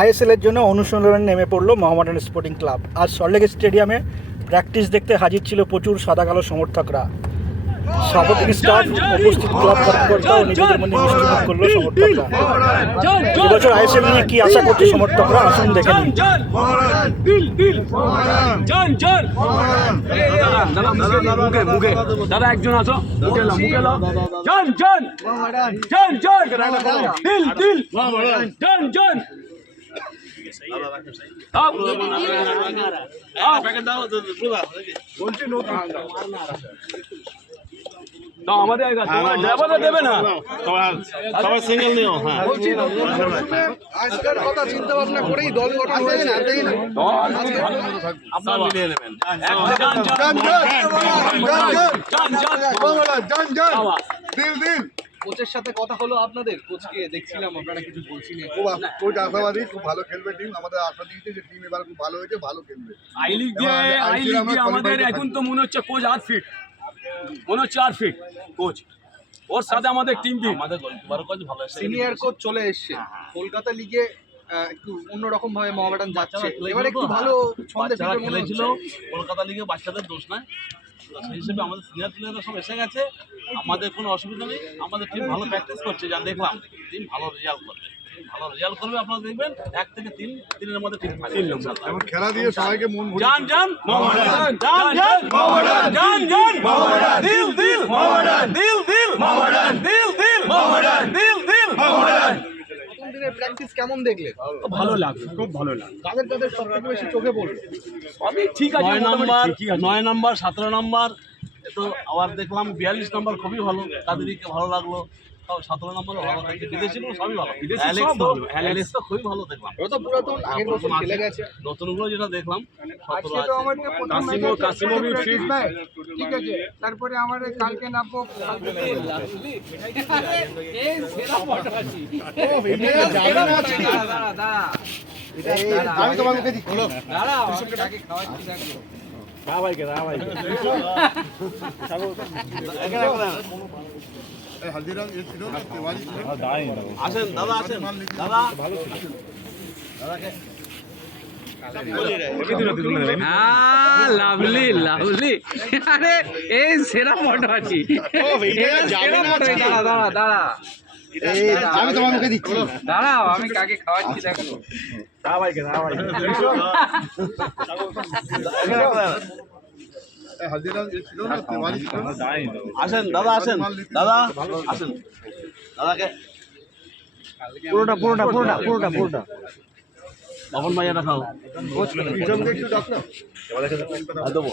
ISL এর জন্য অনুশীলনে নেমে পড়ল মোহামেডান স্পোর্টিং ক্লাব। আর সল্টলেক স্টেডিয়ামে প্র্যাকটিস দেখতে হাজির ছিল প্রচুর সাদা কালো সমর্থকরা। সাপোর্টিং স্টাফ উপস্থিত ক্লাব কর্মকর্তা ও নিজেদের মধ্যে মিষ্টিমুখ করল সমর্থকরা এবছর আইএসএল নিয়ে কি আশা করছে সমর্থকরা আসুন দেখে নিন দাদা একজন আছো মুখে লাও জন জন জন জন দিল আপ আমাদের ড্রাইভাররা দেবে না? সবাই সিঙ্গেল নিও হ্যাঁ। আজকের কথা চিন্তা ভাবনা করেই দল গঠন হয়েছে। আপনারা মিলিয়ে নেবেন। কোচের সাথে কথা হলো আপনাদের? কোচকে দেখছিলাম আপনারা কিছু বলছিলেন খুব কোচ আশাবাদী খুব ভালো খেলবে টিম আমাদের আশা দিয়েছে যে টিম এবার খুব ভালো হয়েছে ভালো খেলবে। আই লিগ আই লিগ আমাদের এখন তো মনে হচ্ছে কোচ আট ফিট মনে হচ্ছে আট ফিট কোচ ওর সাথে আমাদের টিম ফিট আমাদের গোলকিপার কোচ ভালো এসে সিনিয়র কোচ চলে এসছে। কলকাতা লিগে একটু অন্যরকম ভাবে মোহামেডান যাচ্ছে। এবার একটু ভালো ছন্দে ফিরবে মনে খেলেছিল। কলকাতা লিগে বাচ্চাদের দোষ সেই হিসেবে আমাদের সিনিয়র প্লেয়াররা সব এসে গেছে। আমাদের কোনো অসুবিধা নেই। আমাদের টিম ভালো প্র্যাকটিস করছে। যা দেখলাম টিম ভালো রেজাল্ট করবে। ভালো রেজাল্ট করবে আপনারা দেখবেন এক থেকে তিন তিনের মধ্যে টিম তিন নম্বর। খেলা দিয়ে সবাইকে মন ভরে জান জান মোহামেডান। জান জান মোহামেডান জান জান মোহামেডান দিল দিল মোহামেডান দিল দিল মোহামেডান দিল দিল মোহামেডান দিল দিল মোহামেডান দিনের প্র্যাকটিস কেমন দেখলে ভালো লাগছে খুব ভালো লাগছে। কাদের কাদের সব বেশি চোখে পড়ল? সবই ঠিক আছে নয় নাম্বার নয় নাম্বার সতেরো নাম্বার তো আবার দেখলাম বিয়াল্লিশ নম্বর খুবই ভালো তাদেরকে ভালো লাগল। সতেরো নাম্বার ভালো লাগছে বিদেশি গুলো সবই ভালো। বিদেশি সব ভালো, অ্যালেক্স। অ্যালেক্স তো খুবই ভালো দেখলাম। ওরা তো পুরাতন আগের বছর খেলে গেছে। নতুনগুলো যেটা দেখলাম সতেরো আজকে তো আছে। আমাদের প্রথম কাসিমো কাসিমো বি ফিট ঠিক আছে তারপরে আমার কালকে নামবো। আমি তোমাকে দিচ্ছি। ছিল আসেন দাদা আসেন দাদা লাভলি লাভলি আরে এই সেরা ফটো আছি দাঁড়া দাঁড়া আমি তোমাকে দিচ্ছি। দাঁড়াও আমি কাকে খাওয়াচ্ছি দেখো। আসেন দাদা আসেন। দাদা আসেন। দাদাকে পুরোটা পুরোটা পুরোটা পুরোটা পুরোটা। বাবন ভাইয়া দেখাও ডাকলাম দেবো।